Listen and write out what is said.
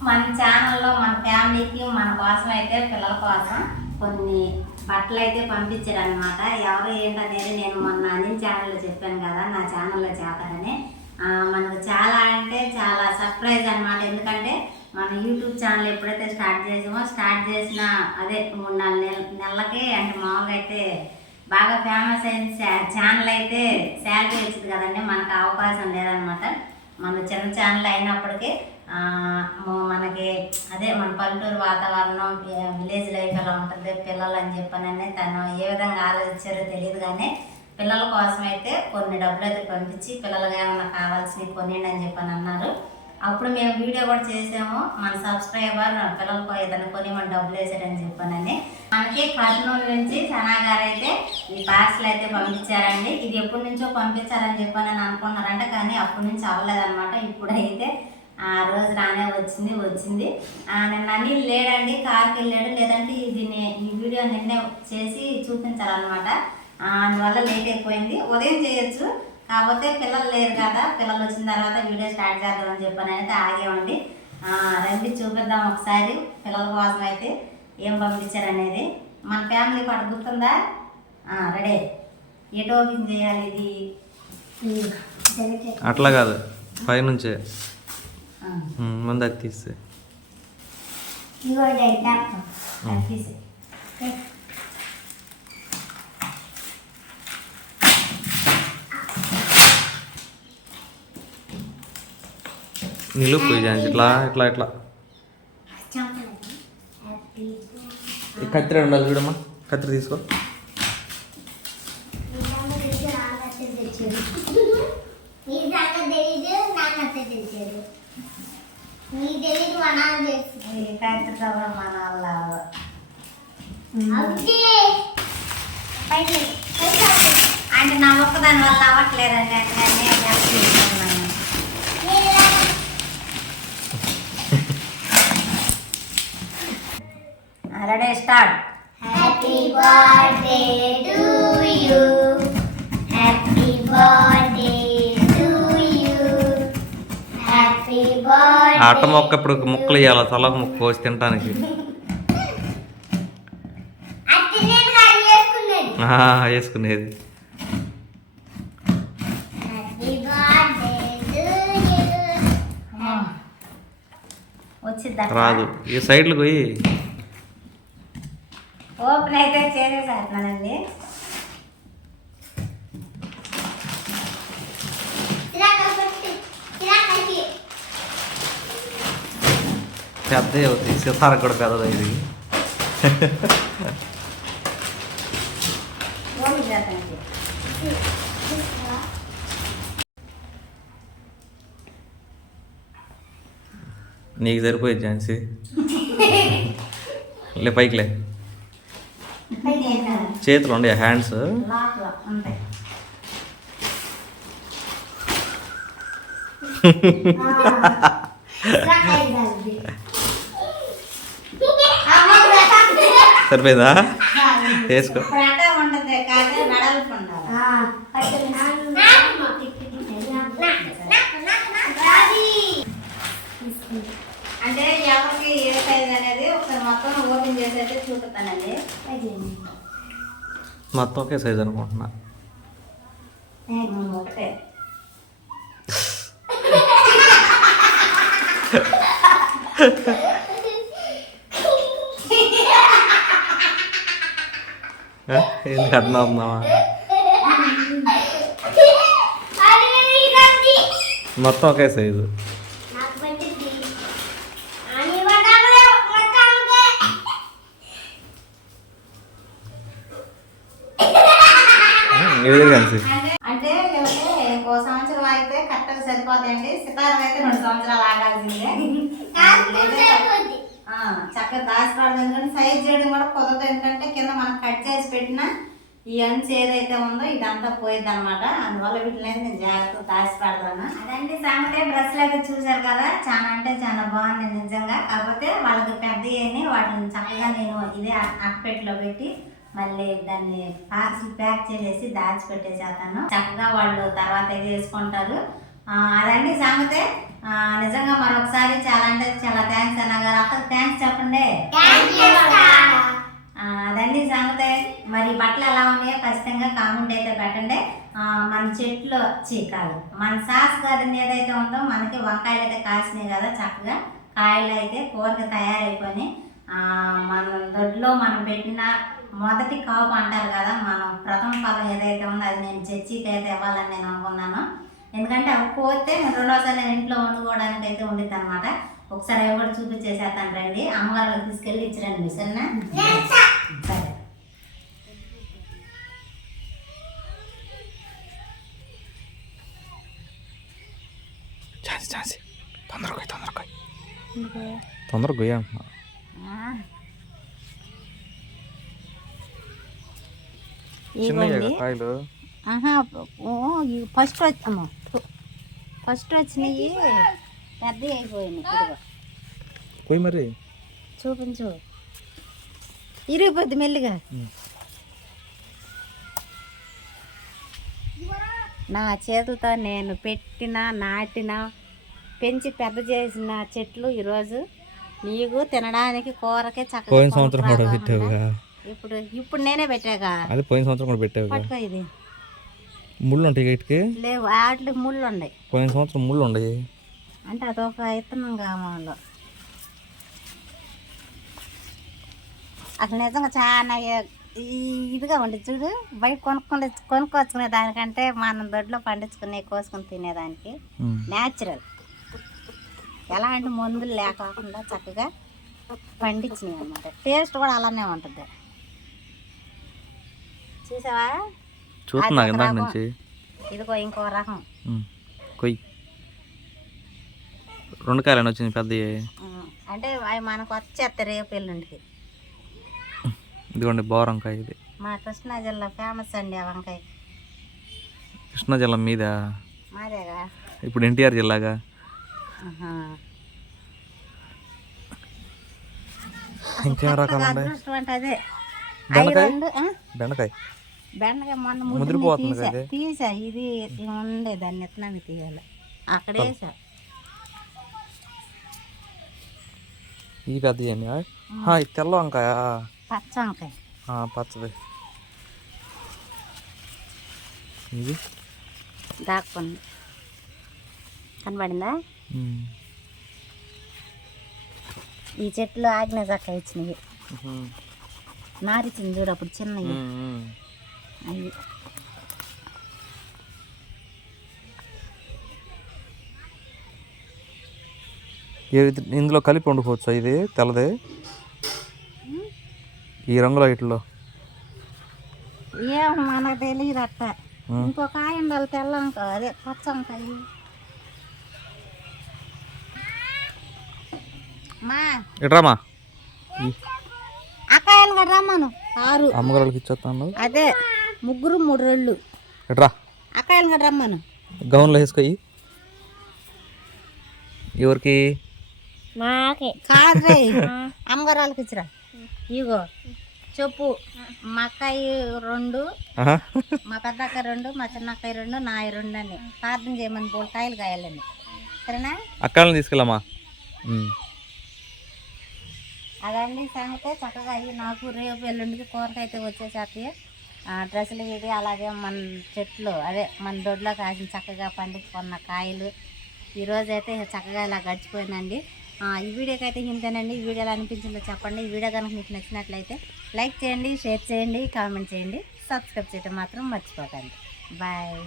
మన ఛానల్లో మన ఫ్యామిలీకి మన కోసం అయితే పిల్లల కోసం కొన్ని బట్టలు అయితే పంపించారు అనమాట ఎవరు ఏంటనేది నేను మొన్న అని ఛానల్లో చెప్పాను కదా నా ఛానల్లో చేస్తానని మనకు చాలా అంటే చాలా సర్ప్రైజ్ అనమాట ఎందుకంటే మన యూట్యూబ్ ఛానల్ ఎప్పుడైతే స్టార్ట్ చేసామో స్టార్ట్ చేసిన అదే మూడు నాలుగు నెల నెలలకే అంటే మామూలుగా అయితే బాగా ఫేమస్ అయిన ఛానల్ అయితే శాలరీ వచ్చింది కదండి. మనకు అవకాశం లేదనమాట మన చిన్న ఛానల్ అయినప్పటికీ మనకి అదే మన పల్లెటూరు వాతావరణం విలేజ్ లైఫ్ ఎలా ఉంటుంది పిల్లలు అని చెప్పనని తను ఏ విధంగా ఆలోచించారో తెలియదు కానీ పిల్లల కోసం అయితే కొన్ని డబ్బులు అయితే పంపించి పిల్లలకి ఏమైనా కావాల్సినవి కొనియండి అని చెప్పని అన్నారు. అప్పుడు మేము వీడియో కూడా చేసాము. మన సబ్స్క్రైబర్ పిల్లలకు ఏదైనా కొని మన డబ్బులు వేసాడని చెప్పానని. మనకి కర్నూలు నుంచి సనా గారు అయితే ఈ పార్సల్ అయితే పంపించారండి. ఇది ఎప్పటి నుంచో పంపించాలని చెప్పానని అనుకున్నారంట కానీ అప్పటి నుంచి అవ్వలేదన్నమాట. ఇప్పుడైతే ఆ రోజు రానే వచ్చింది వచ్చింది. నిన్న అనిల్ లేడండి కార్కి వెళ్ళాడు. లేదంటే దీన్ని ఈ వీడియో నిన్నే చేసి చూపించాలన్నమాట. అందువల్ల లేట్ అయిపోయింది. ఉదయం చేయొచ్చు కాకపోతే పిల్లలు లేరు కదా. పిల్లలు వచ్చిన తర్వాత వీడియో స్టార్ట్ చేద్దామని చెప్పని అయితే ఆగేమండి. ఆ, రండి చూపిద్దాం ఒకసారి పిల్లల కోసం అయితే ఏం పంపించారనేది. మన ఫ్యామిలీ పాట గుర్తుందా? ఆ, రెడీ. ఎటు ఓపెన్ చేయాలి ఇది? అట్లా కాదు పైనుంచే. ఆ, ఉమ్, ముందు అది తీస్తే నిలుపు ఇట్లా ఇట్లా ఇట్లా కత్తిరి ఉండాలి చూడమ్మా కత్తిరి తీసుకో ఫ్యాక్టరీలో కూడా మన వాళ్ళ అంటే నా ఒక్కదాని వల్ల అవ్వట్లేదండి అంటే నేను ready start. Happy birthday to you. అట్ట మొక్క ఇప్పుడు ముక్కలు ఇవ్వాలి తల ముక్క కోసి తినటానికి. వేసుకునేది. రాదు. ఈ సైడ్లు పోయి. ఓపెన్ అయితే తిరగ పెట్టి, తిరగ పెట్టి. పెద్ద అవుతాయి. సితార కూడా పెద్దది ఇది నీకు సరిపోయింది ఝాన్సీ. లే పైకి లే. చేతులు ఉండే హ్యాండ్స్. ఉంటాయి సరిపోయిందా? వేసుకో. అంటే ఎవరికి ఏ సైజ్ అనేది ఒకసారి మొత్తం ఓపెన్ చేసి అయితే చూపిస్తానండి మొత్తం ఒకే సైజ్ అనుకుంటున్నా. ఒకటే? అట్లా ఉందామా మొత్తం ఒకే సైజు. ఇది కలిసి? అంటే సంవత్సరం అయితే కరెక్ట్గా సరిపోతాయండి. సితారం అయితే రెండు సంవత్సరాలు ఆగాల్సిందే. చక్కగా దాచిపడదు ఎందుకంటే సైజ్ చేయడం కూడా కుదరదు. ఎందుకంటే కింద మనం కట్ చేసి పెట్టిన ఈ అంచు ఏదైతే ఉందో ఇదంతా పోయింది అనమాట అందువల్ల వీటిని నేను జాగ్రత్తగా దాచిపెడతాను. అదండి సంగతే డ్రెస్సులు అయితే చూశారు కదా చాలా అంటే చాలా బాగుంది నిజంగా. కాకపోతే వాళ్ళకి పెద్ద అని వాటిని చక్కగా నేను ఇదే అట్టపెట్టిలో పెట్టి మళ్ళీ దాన్ని పార్సిల్ ప్యాక్ చేసేసి దాచిపెట్టేసేస్తాను. చక్కగా వాళ్ళు తర్వాత ఇది వేసుకుంటారు. అదండి సంగతే నిజంగా మరొకసారి చాలా అంటే చాలా థ్యాంక్స్ అన్న గారు. అక్కడికి థ్యాంక్స్ చెప్పండి. అదండి సంగతే. మరి బట్టలు ఎలా ఉన్నాయో ఖచ్చితంగా కామెంట్ అయితే పెట్టండి. ఆ, మన చెట్లు చీకాలు మన సాస్ గార్డెన్ ఏదైతే ఉందో మనకి వంకాయలు అయితే కాసినాయి కదా చక్కగా. కాయలు అయితే కూరకి తయారైపోయి మన దొడ్లో మనం పెట్టిన మొదటి కాపు అంటారు కదా మనం ప్రథమ ఫలం ఏదైతే ఉందో అది నేను చర్చికి అయితే ఇవ్వాలని నేను అనుకున్నాను. ఎందుకంటే అవి పోతే నేను రెండోసారి నేను ఇంట్లో వండుకోవడానికి అయితే ఉండిద్ది అనమాట ఒకసారి అవి కూడా చూపించేసేస్తాను రండి. అమ్మగారు తీసుకెళ్ళి ఇచ్చిరండి సరేనా? సరే ఛాన్స్ ఛాన్స్. తొందరగా తొందరగా. తొందరగా పోయి చిన్నయ్య కాయలు. ఆహా ఫస్ట్ వచ్చాము ఫస్ట్ వచ్చినాయి పెద్ద అయిపోయినాయి పోయి మరి. చూపించు. ఇరిగిపోద్ది మెల్లిగా. నా చేతులతో నేను పెట్టిన నాటిన పెంచి పెద్ద చేసిన చెట్లు ఈరోజు నీకు తినడానికి కూరకే చక్కగా పోయిన సంవత్సరం కూడా కొనుక్కురాగా పెట్టావుగా. ఉన్నాయి. ఇప్పుడు ఇప్పుడు నేనే పెట్టాగా. అది పోయిన సంవత్సరం కూడా ఇది. ముళ్ళు ఉంటాయి వీటికి లేవు వాటికి ముళ్ళు ఉన్నాయి పోయిన సంవత్సరం ముళ్ళు ఉండయి అంటే అదొక ఇత్తనం కావాలి అసలు నిజంగా చాలా ఇదిగా ఉండి చూడు. బయట కొనుక్కొని కొనుక్కొచ్చుకునే దానికంటే మనం దొడ్లో పండించుకునే కోసుకొని తినేదానికి. న్యాచురల్. ఎలాంటి మందులు లేకుండా చక్కగా పండించినాయి అనమాట టేస్ట్ కూడా అలానే ఉంటుంది. చూసావా? చూస్తున్నా రకం. నుంచి ఇదిగో ఇంకో రకం. కొయ్యి. రెండు కాయలు వచ్చింది పెద్దవి. ఉం. అంటే అవి మనకు వచ్చేస్తాయి రేపు ఎల్లుండికి. ఇదిగోండి బోరంకాయ ఇది. మా కృష్ణా జిల్లా ఫేమస్ అండి ఆ వంకాయ. కృష్ణా జిల్లా మీద? మాదేగా? ఇప్పుడు ఎన్టీఆర్ జిల్లాగా. ఇంకేం రకాలు ఉన్నాయి? బెండకాయ. బెండకాయ మొన్న ముదిరిపోతుంది కదా. తీసా ఇది ఉండే దాన్ని ఎత్తనాన్ని తీయాలి. అక్కడ వేసా. ఈ పెద్ద ఇది తెల్ల వంకాయ? పచ్చ వంకాయ. పచ్చది. ఇది? దాక్కుంది కనబడిందా. ఈ చెట్లు ఆగ్నే చక్క ఇచ్చినవి. నారిచింది చూడు అప్పుడు చిన్నవి. అవి ఇది ఇందులో కలిపి వండుకోవచ్చు? ఇది తెల్లది. ఈ రంగులో ఇట్లో ఏం మనకు తెలియదు అట్ట ఉం. ఇంకో కాయ ఉండాలి తెల్ల వంకాయ అదే పచ్చ వంకాయ మా. ఇట్రామా అక్కాయలు కూడా రమ్మను. ఆరు. అమ్మగారికి ఇచ్చేస్తాను. అదే. ముగ్గురు మూడు రెళ్ళు ఇట్రా అక్కాయలు కూడా రమ్మను. గౌన్లో వేసుకోయి ఎవరికి? నాకే కాదే అమ్మగారు వాళ్ళకి ఇచ్చిరా. ఇగో చెప్పు. మా అక్కాయి రెండు. మా పెద్ద అక్క రెండు మా చిన్న అక్కాయి రెండు నా రెండు అని. ప్రార్థన చేయమని బోల్ కాయలు కాయాలని. సరేనా? అక్కలని తీసుకెళ్ళమ్మా. అదండి సంగతే. చక్కగా అయ్యి నాకు రేపు ఎల్లుండికి కూరకైతే వచ్చేసేస్తాయి ఆ, డ్రెస్సులు ఇవి అలాగే మన చెట్లు అదే మన దొడ్లో కాసిన చక్కగా పండించుకున్న కాయలు. ఈరోజు అయితే చక్కగా ఇలా గడిచిపోయిందండి. ఈ వీడియోకి అయితే ఇంతేనండి. ఈ వీడియో ఎలా అనిపించిందో చెప్పండి. ఈ వీడియో కనుక మీకు నచ్చినట్లయితే లైక్ చేయండి షేర్ చేయండి కామెంట్ చేయండి. సబ్స్క్రైబ్ చేయడం మాత్రం మర్చిపోకండి. బాయ్.